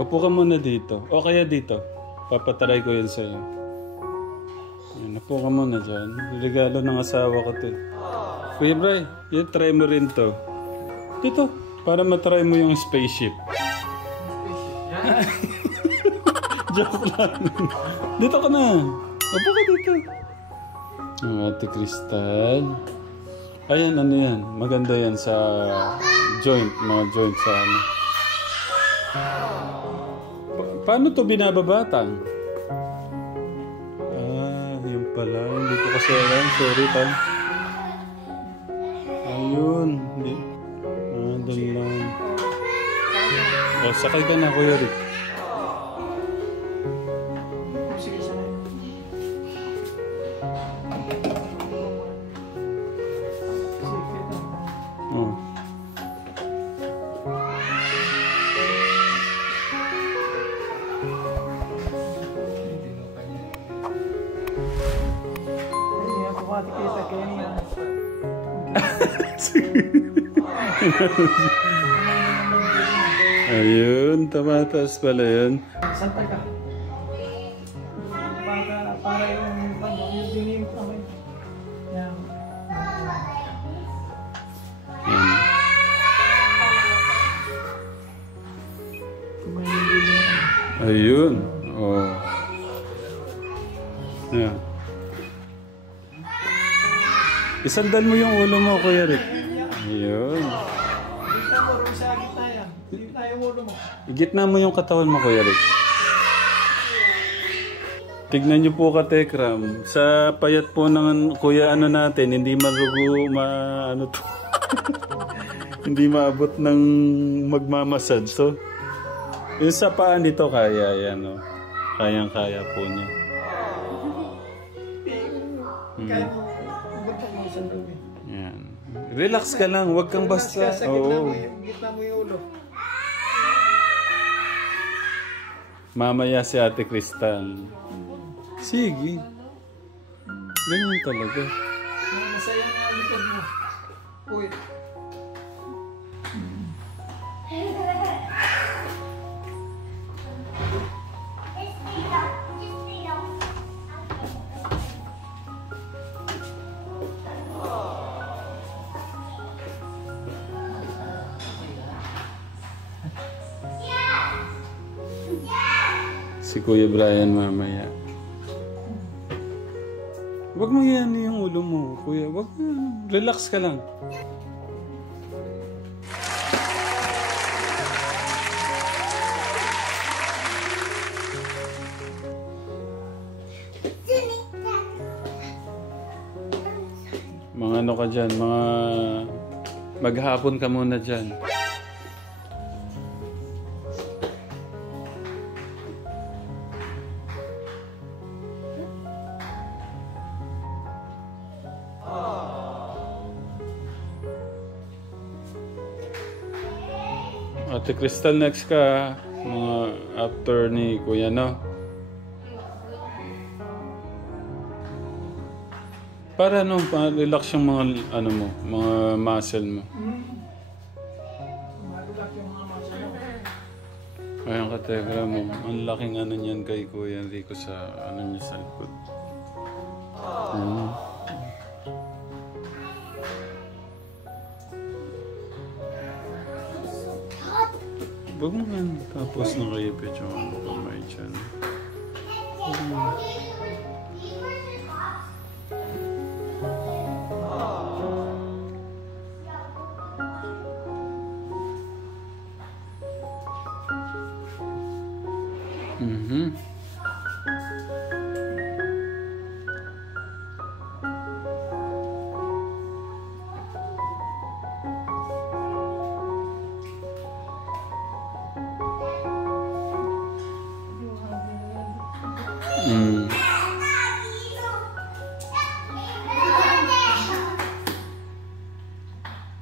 Upo ka muna dito. O kaya dito. Papatry ko yun sa'yo. Ayan, upo ka muna dyan. Regalo ng asawa ko to. Kuya Bray, yan, try mo rin to. Dito, para matry mo yung spaceship. Joke lang. Dito ka na. Upo ka dito. Ang Ate Crystal. Ayan, ano yan. Maganda yan sa joint. Mga joint sa ano. Paano to binababatang? Yun pala. Hindi ko kasi alam. Sorry pa. Ayun. Doon lang. Sakay ka na, Kuya Rick. Ayun, tumataas pala yun. Santay ka. Para yung dilim kami. Yan. Ayun. Oh. Yeah. Isandal mo yung ulo mo, Kuya Rick. Ayun. Igitna mo yung katawan mo, Kuya Rick. Tignan niyo po ka, Tekram. Sa payat po ng kuya ano natin, hindi marugo, ano to. Hindi maabot ng magmamasad. So, yung sa paan dito, kaya yan, no? Kayang-kaya po niya. Yan. Relax ka lang, huwag kang basta. Oo. Gitna mo yung ulo. Mamaya si Ate Crystal. Sige. Ganyan talaga. Masaya nga likod mo. Uy. Si Kuya Brian mamaya. Huwag mo yan yung ulo mo, Kuya. Huwag mo. Relax ka lang. Mga ano ka dyan, mga maghapon ka muna dyan. Ate Crystal, next ka. Mga after ni Kuya, no? Para ano, relax yung mga, ano mo, mga muscle mo. Ayan ka, Tegra mo. Ang laking ano niyan kay Kuya Enrico sa, ano niya sa likod. Huwag mo nga tapos nakaipit yung ano kamay dyan.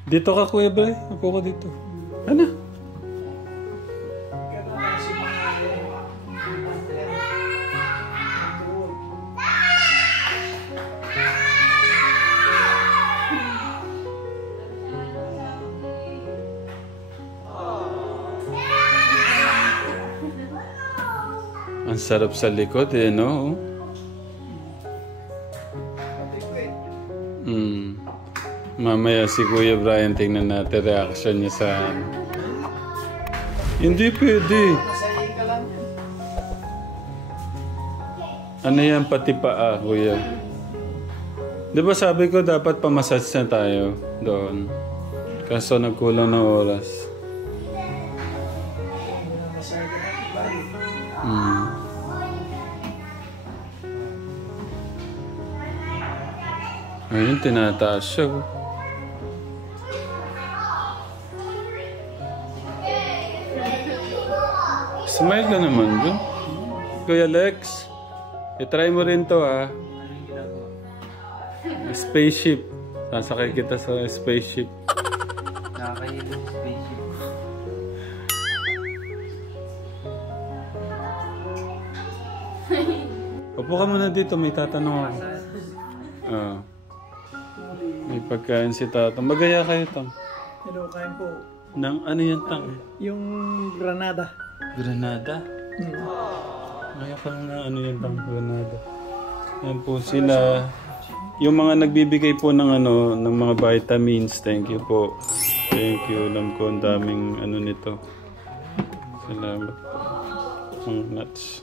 Dito ka, Kuya Bray. Upo ka dito. Ano? Ang sarap sa likod eh, no? Mamaya si Kuya Brian, tingnan natin reaction niya sa... Hindi pwede. Masaya ka lang. Ano yan, pati paa, Kuya? Di ba sabi ko dapat pamassage na tayo doon? Kaso nagkulang ng oras. Masaya ka lang. Ayun, tinataas siya. Smile ka naman, bro. Kuya Lex, itry mo rin to, ha. Spaceship. Sasakay kita sa spaceship. Nakakahilong spaceship. Upo ka muna dito, may tatanong ako. May pagkain si Tatang. Magaya kayo, Tang. Hello, kain po. Nang ano yan, Tang? Yung granada. Granada? Kaya ka na ano yan, Tang? Granada. Yan po sila. Yung mga nagbibigay po ng ano, ng mga vitamins, thank you po. Thank you. Alam ko ang daming ano nito. Salamat po. Ang nuts.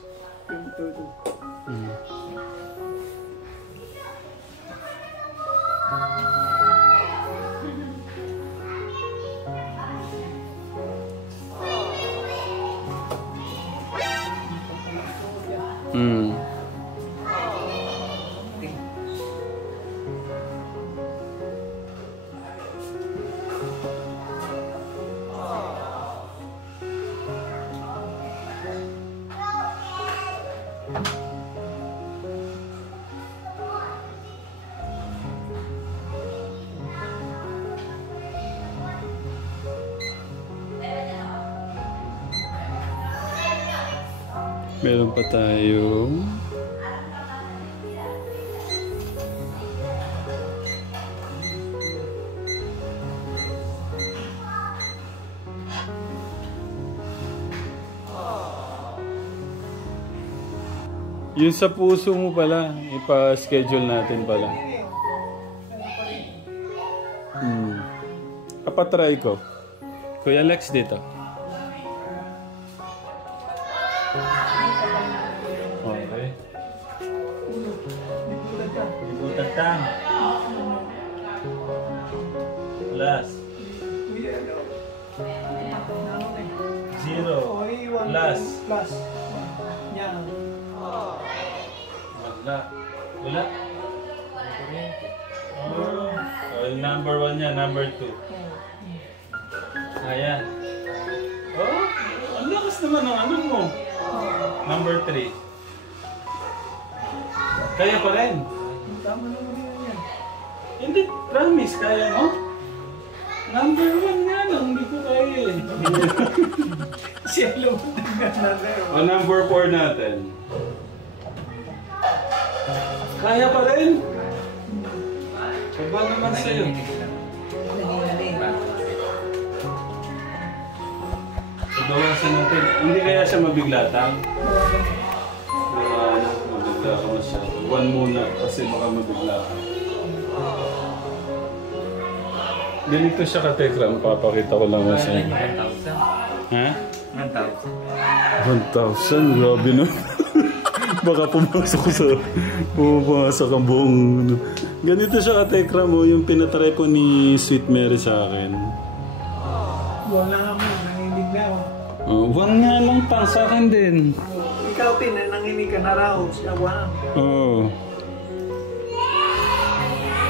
Meron pa tayong yung sa puso mo pala, ipa-schedule natin pala. Kapatry ko. Kuya Lex dito. Okay. Ibutatan. Plus. 0. Plus. Plus. Yan. Wala. Wala? Oh, number 1 yan, number 2. Ayan. Oh, ang lakas naman ng ano mo. Number 3. Kaya pa rin. Tama naman yan. Hindi, promise, kaya mo? Number 1 nga lang, hindi ko kaya eh. Siya lumutang na rin. O, number 4 natin. Kaya pa rin. Kaba naman sa'yo. Bawasan natin. Hindi kaya siya mabiglatang? Mabigla ka masyado. 1 muna kasi baka mabigla ka. Ganito siya ka-Tekram. Papakita ko lang sa inyo. 1,000. Ha? 1,000. 1,000? Grabe no? Baka pumasok ang buong... Ganito siya ka-Tekram. Yung pinatry po ni Sweet Mary sa akin. Wala naman. Nanginig na ako. Oh, 1 nga lang Tang sa akin din. Ikaw din, nanginig ka na raw. Siya wala. Oo.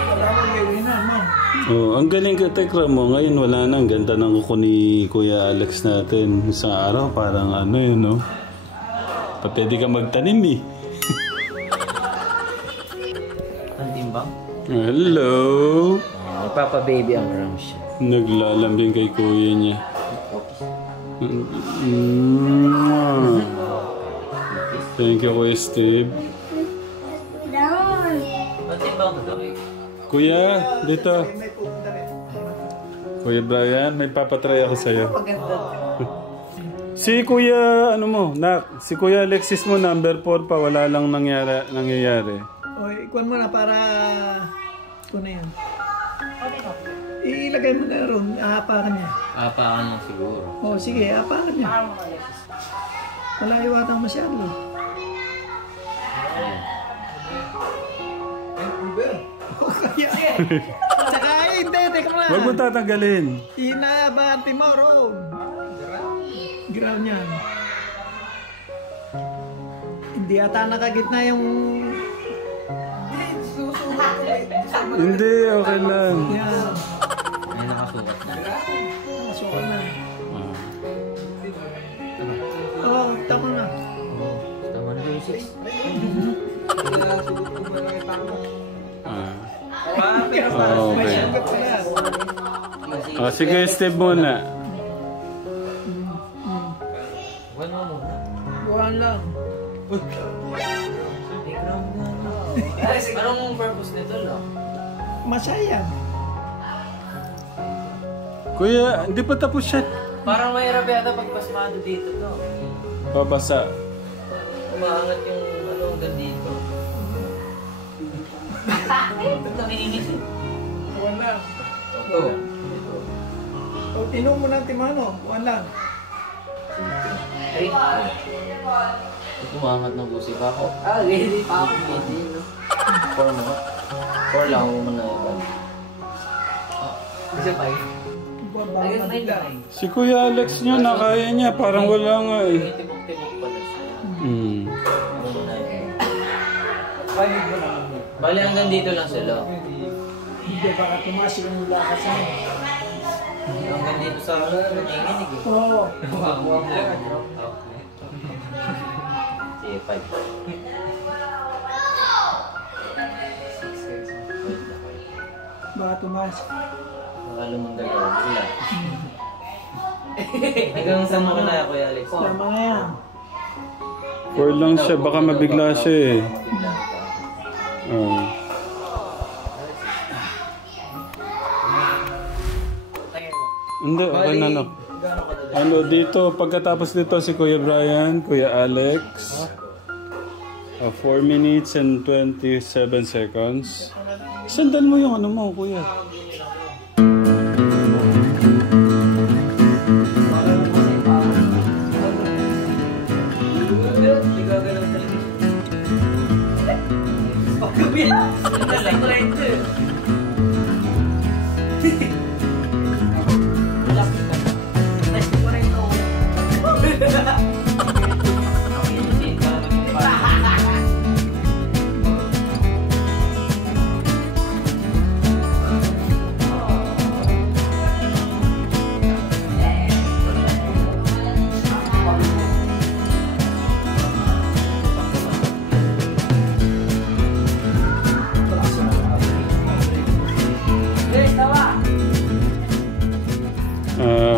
Wala akong gawin na, ma'am. Oh, ang galing ka Tekram mo. Ngayon wala na. Ang ganda ng kuko ni Kuya Alex natin. Isang araw parang ano yun, no? Pwede ka magtanim eh. Ang timbang? Hello! Nagpapa-baby ang Ramsha. Naglalambing kay kuya niya. Thank you, Kuya Steve. Ang timbang ko daw eh. Kuya, dito. May pupunta rin. Kuya Brian, may papatry ako sa'yo. Maganda. Si Kuya, ano mo, si Kuya Alexis mo, number 4 pa, wala lang nangyayari. O, ikuan mo na para... Ito na yan. Ilagay mo na ron, aapakan niya. Apakan lang siguro. O, sige, aapakan niya. Wala iwatang masyado. O, kaya. Tsaka, hindi, teka mo Huwag mo lang. tatanggalin. Inaabante mo ron. Ground yan. Hindi ata nakagitna yung... Hindi, okay lang. Yan. Ay, nakasukat na. Nakasukan na. Ah. Oo, tama na. Tama na yung 6. Ah. May okay. sugat pala. Oh, sige, step muna. Buwan mo muna. Buwan lang. Anong purpose nito, lo? Masaya. Kuya, hindi pa tapos siya. Parang mahirap yata pag pasmado dito, to. Babasa. Umaangat yung ano hanggang dito. Ba't nanginginis eh? Buwan lang. Ito. O, inom mo ng timano. Buwan lang. Ay. Umaangat ng pusi pa ako. Ah, ready pa ako. Ready, no? 4 mo. 4 lang mo na yan. Isa pa eh. Buwan ba ang nabigla? Si Kuya Alex niya, nakaya niya. Parang wala nga eh. Tibok-tibok pala siya. Hmm. Ano mo na yun? Bali hanggang dito lang sila. Hindi, baka tumasok yung lakas mo. Hanggang dito sa ano, nanginginig eh. Oo. Sige, 5. Baka tumasok. Akala mong dalawa, sila. Hanggang saan mo ka na, Kuya Alex? Tama na yan. 4 lang siya, baka mabigla siya eh. Bigla ka. Oh. Hindi, okay na no. Ano dito, pagkatapos dito si Kuya Brian, Kuya Alex. 4 minutes and 27 seconds. Sandal mo yung ano mo, Kuya.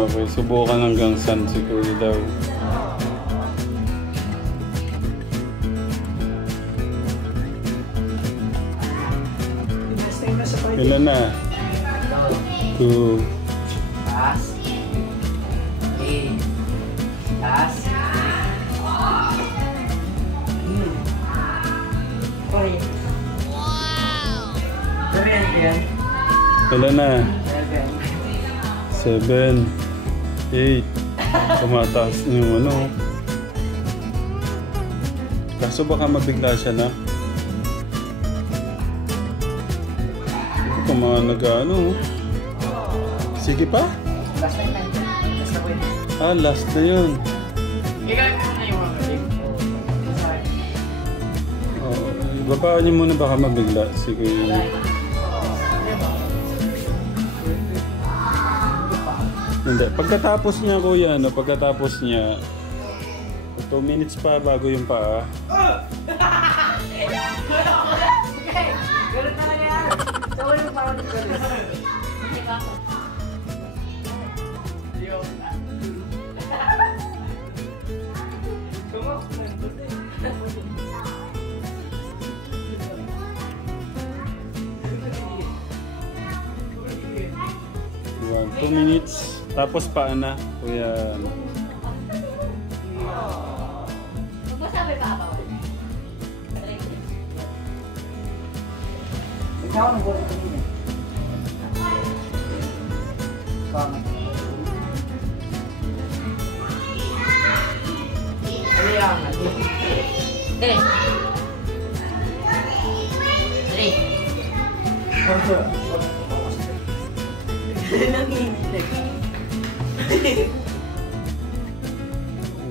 Okay, subukan hanggang saan si Kuya daw. Stay na sa pwede. Ilan na? 2. Taas. 3. Taas. Okay. Ilan na? 7. 8. Tumataas na yung ano. Kaso baka mabigla siya na. Ito mga nag-ano. Sige pa? Ah, last na yun. Oh, babaan niyo muna baka mabigla. Sige. Hindi. Pagkatapos niya, Kuya, ano, pagkatapos niya, 2 minutes pa bago yung paa. Yan, 2 minutes. Tapos paa na, Kuya. Ano.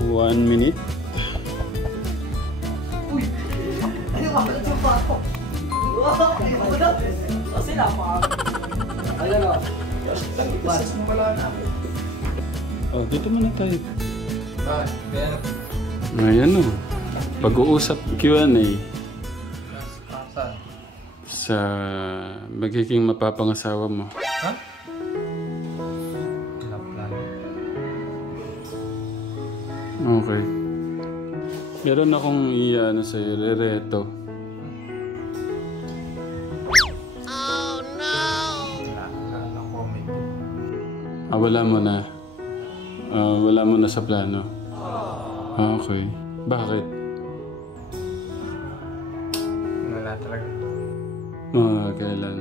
One minute. Oh, dito muna tayo. Ayan o. Pag-uusap Q&A sa magiging mapapangasawa mo. Ha? Okay. Meron akong iano sa'yo, rereto. Oh no! Wala mo na. Wala mo na sa plano. Okay. Bakit? Wala talaga. Kailan?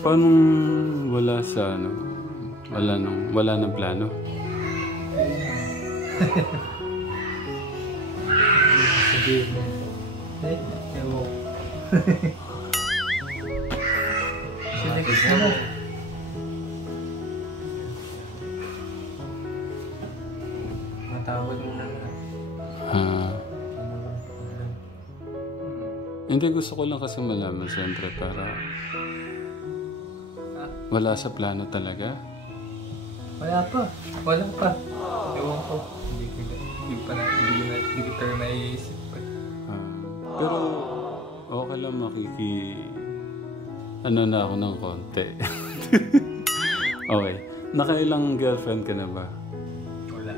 Paano wala sa ano? Wala ng plano? Sige. Ewan. Sige mo. Matawag mo na nga. Hindi, gusto ko lang kasi malaman siyempre para wala sa plano talaga. Wala pa. Ewan ko. Hindi ko tayo naiisip pa. Pero okay lang ano na ako ng konti. Okay. Nakailang girlfriend ka na ba? Wala.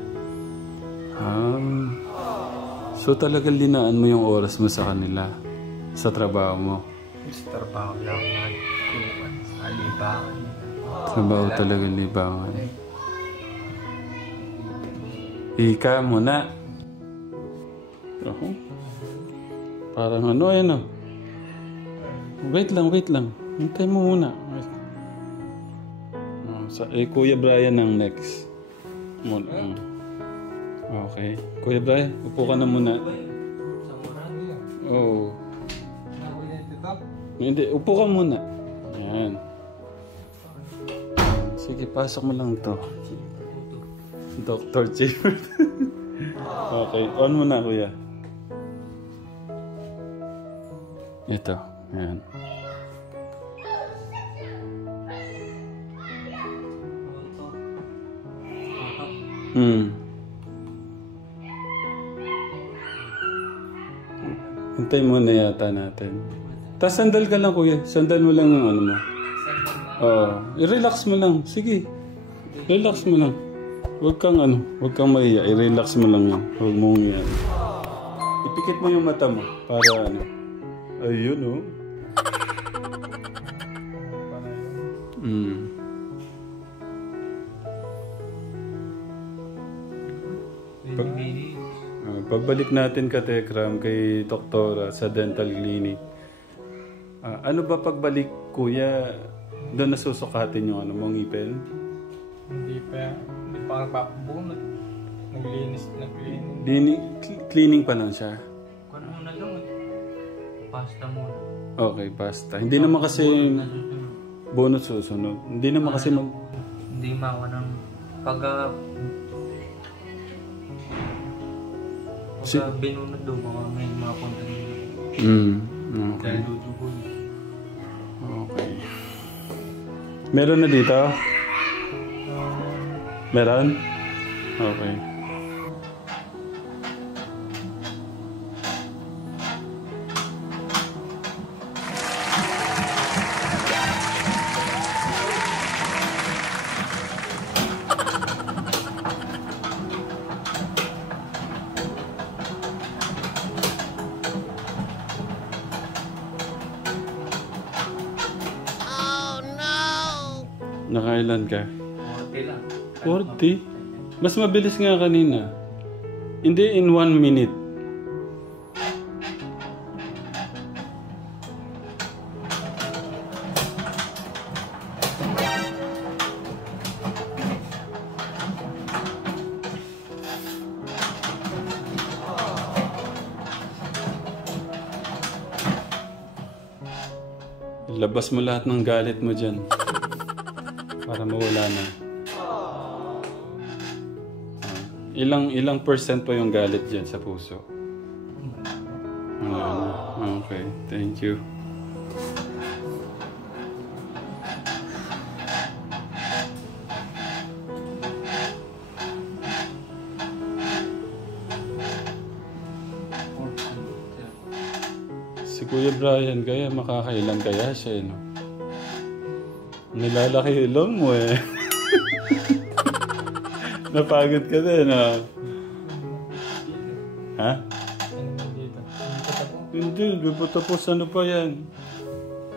So talagang linaan mo yung oras mo sa kanila? Sa trabaho mo? Sa trabaho lang. Sa libangan. Trabaho talagang libangan. Ika muna. Ako. Parang ano yan o. Wait lang. Hintay mo muna. Kuya Brian ang next. Muna. Okay. Kuya Brian, upo ka na muna. Oo. Hindi, upo ka muna. Ayan. Sige, pasok mo lang to. Dr. Chamber. Okay, on mo na kuya. Ito, ayan. Hintay mo na yata natin. Tapos sandal ka lang kuya. Sandal mo lang yung ano mo. I-relax mo lang. Sige. Relax mo lang. Huwag kang mahiya. I-relax mo lang yan. Huwag mong yan. Ipikit mo yung mata mo. Para ano. Ayun o. Pagbalik natin ka Tekram kay Doktora sa dental clinic. Ano ba pagbalik kuya? Doon nasusukatin yung ano mong ngipin? Hindi pa nagpapabunot. Naglinis. Cleaning pa lang siya? Kung ano na lang pasta muna. Okay, pasta. Hindi naman kasi bunot susunod. Hindi naman kasi Hindi mawa ng pagka binunod doon may mga punta nila. Okay. Dahil dudugo. Okay. Meron na dito? Meron? Okay. Nakailan ka? 40 lang. 40? Mas mabilis nga kanina. Hindi in 1 minute. labas mo lahat ng galit mo dyan. Para mawala na. Ilang percent pa yung galit dyan sa puso? Okay, thank you. Si Kuya Brian, kaya makakailan kaya siya, no? Nilalaki ilong mo eh. Napagod ka din, ha? Ha? Hindi, di pa tapos ano pa yan?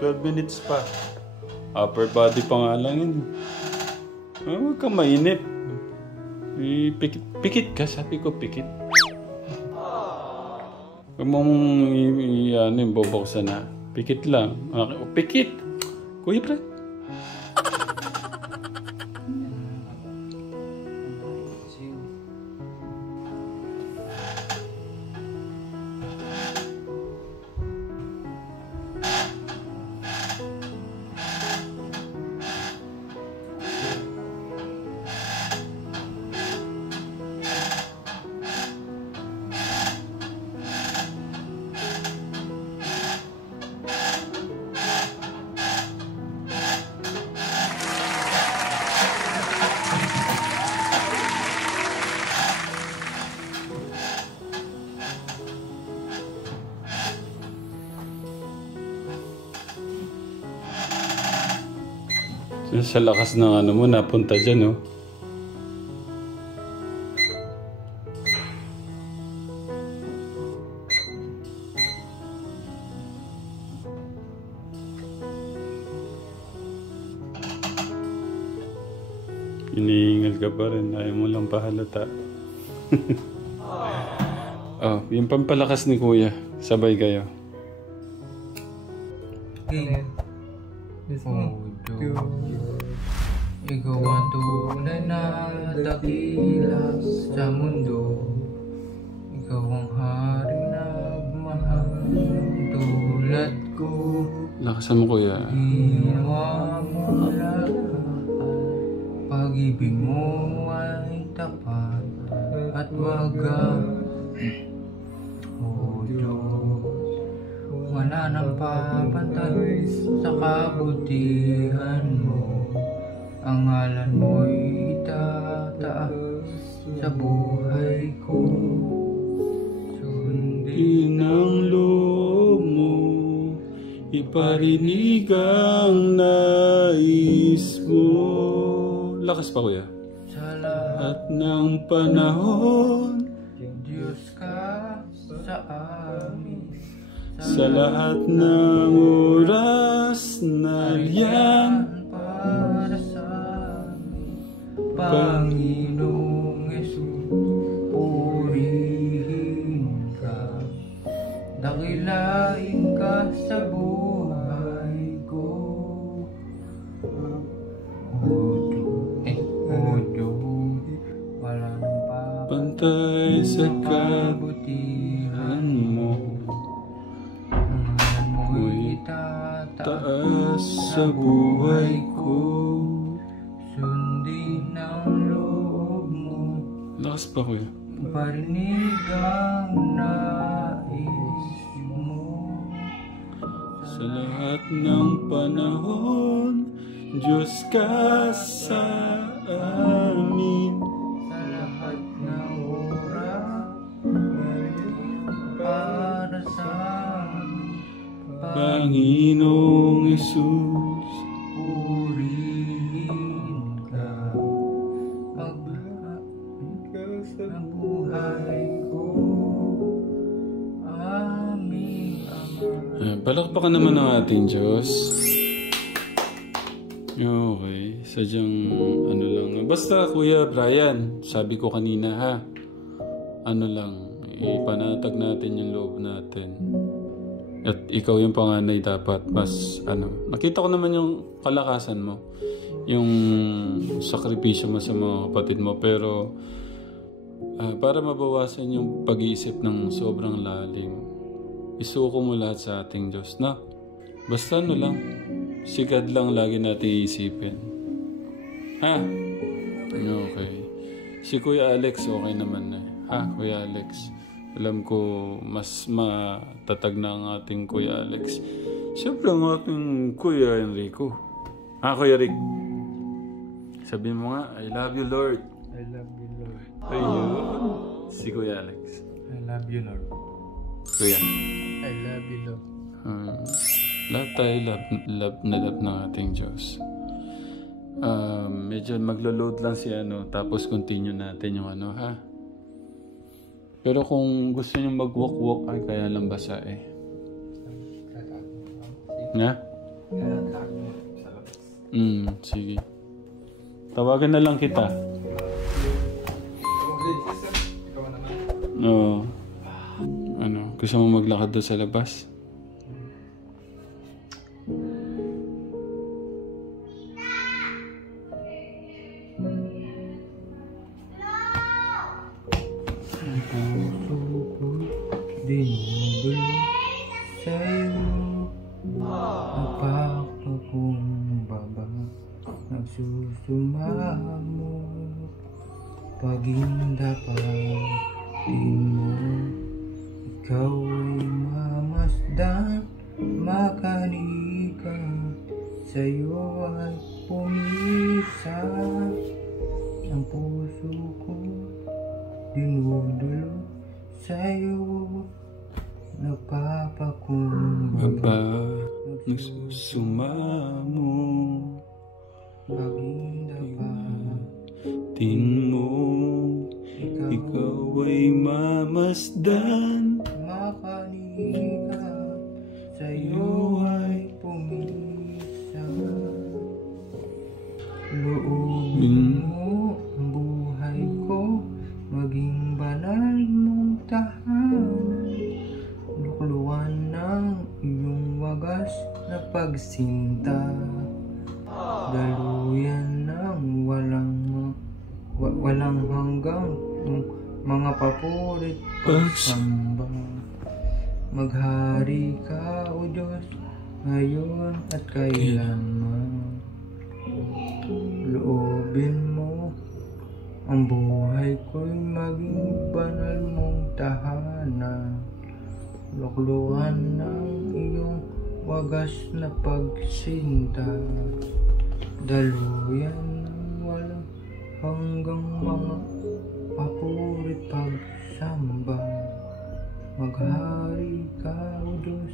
12 minutes pa. Upper body pa nga lang yun. Huwag ka mainip. Pikit ka, sabi ko pikit. Huwag mong boboksan na. Pikit lang. Pikit! Kuya Brad. Sa lakas ng ano mo, napunta dyan, no? Iniingal ka pa rin. Ayaw mo lang pahalata. Oh, yung pampalakas ni Kuya. Sabay kayo. Ikaw ang tunay na dakila sa mundo. Ikaw ang haring nagmahal tulad ko. Lakasan mo, Kuya. Ginawa mo lahat. Pag-ibig mo ay tapat at wagas. O Diyos, wala nang papantay sa kabutihan mo. Ang ngalan mo'y itataas sa buhay ko. Sundin ang loob mo, iparinig ang nais mo. Lakas pa, Kuya. Sa lahat ng panahon, Diyos ka sa amin. Sa lahat ng oras na riyan, para sa Panginoong Yesus, purihin ka, dakilain ka sa buhay ko. O Diyos, wala nang pantay sa kabutihan mo. Ang ngalan mo'y Taas sa buhay ko. Sundin ang loob mo. Lakas pa, Kuya. Parinig ang nais mo. Sa lahat ng panahon, Diyos ka sa amin. Sa lahat ng oras, para sa amin. Panginoong Yesus, purihin ka. Ang buhay ko. Aming Ama. palakpakan naman ng ating Diyos. Okay, sadyang ano lang. Basta Kuya Brian, sabi ko kanina ha, ano lang, ipanatag natin yung loob natin. At ikaw yung panganay dapat, mas ano. Nakita ko naman yung kalakasan mo, yung sakripisyo mo sa mga kapatid mo, pero para mabawasan yung pag-iisip ng sobrang lalim, isuko mo lahat sa ating Diyos na. Basta ano lang. Si God lang lagi natin iisipin. Ha? Okay. Si Kuya Alex, okay naman na. Ha, Kuya Alex? Alam ko, mas matatag na ang ating Kuya Alex. Siyempre ang ating Kuya Enrico. Ha, Kuya Rick? Sabihin mo nga, I love you, Lord. I love you, Lord. Ayun. Si Kuya Alex. I love you, Lord. Kuya. I love you, Lord. Lahat tayo love ng ating Diyos. Medyo maglo-load lang si tapos continue natin yung ha. Pero kung gusto niyo mag-walk-walk, ay kaya lang basa eh. Nga? Sige. Tawagan na lang kita. Oo. Gusto mo maglakad doon sa labas? Dinugulo sa'yo, nagpapakumbaba, nagsusumamo, paginda pa din mo, ikaw ay mamasdan, makanika, sa'yo ay pumisa, ang puso ko dinudulo sa'yo, nagpapakumbaba, nagsusumamo, paginda pa din mo, ikaw ay mamasdan, makanika, sa'yo ay pumisa, loobin mo ang buhay ko, maging banal mong tahanan, lukluan ng iyong wagas na pagsinta, daluyan ng walang hanggang mga papurit pagsamba. Maghari ka, O Diyos, ngayon at kailanman. Loobin mo ang buhay ko'y maging banal mong tahanan, lukluan ng iyong wagas na pagsinta, daluyan ng walang hanggang mga papurit pagsamba. Maghari ka, O Diyos,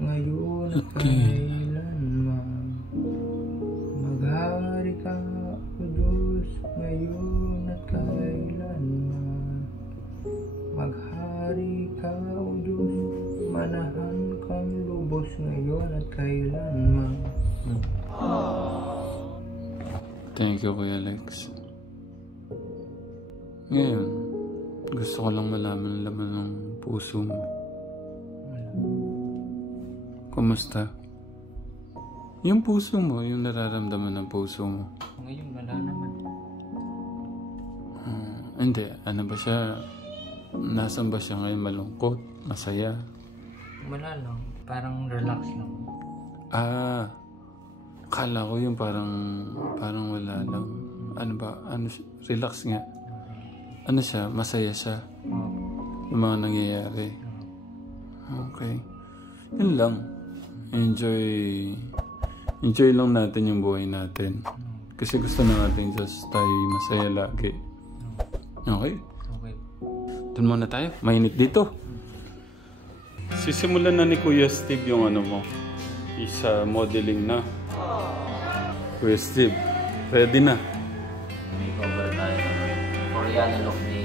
ngayon at kailanman. Maghari ka, O Diyos, ngayon at kailanman. Maghari ka, O Diyos, manahan kang lubos ngayon at kailanman. Thank you, Kuya Alex. Ngayon, gusto ko lang malaman ang laman ng puso mo. Kumusta? Yung puso mo, yung nararamdaman ng puso mo. Ngayon, wala naman. Hindi, ano ba siya? Nasaan ba siya ngayon? Malungkot? Masaya? Wala lang. Parang relax lang. Kala ko yung parang wala lang. Ano ba? Relax nga. Ano siya? Masaya siya. Yung mga nangyayari. Okay. Yun lang. Enjoy lang natin yung buhay natin. Kasi gusto na natin just tayo masaya lagi. Okay? Okay. Doon muna tayo. Mainit dito. Sisimulan na ni Kuya Steve yung mo. Isa modeling na. Kuya Steve, ready na. May cover tayo ng Korean look niya.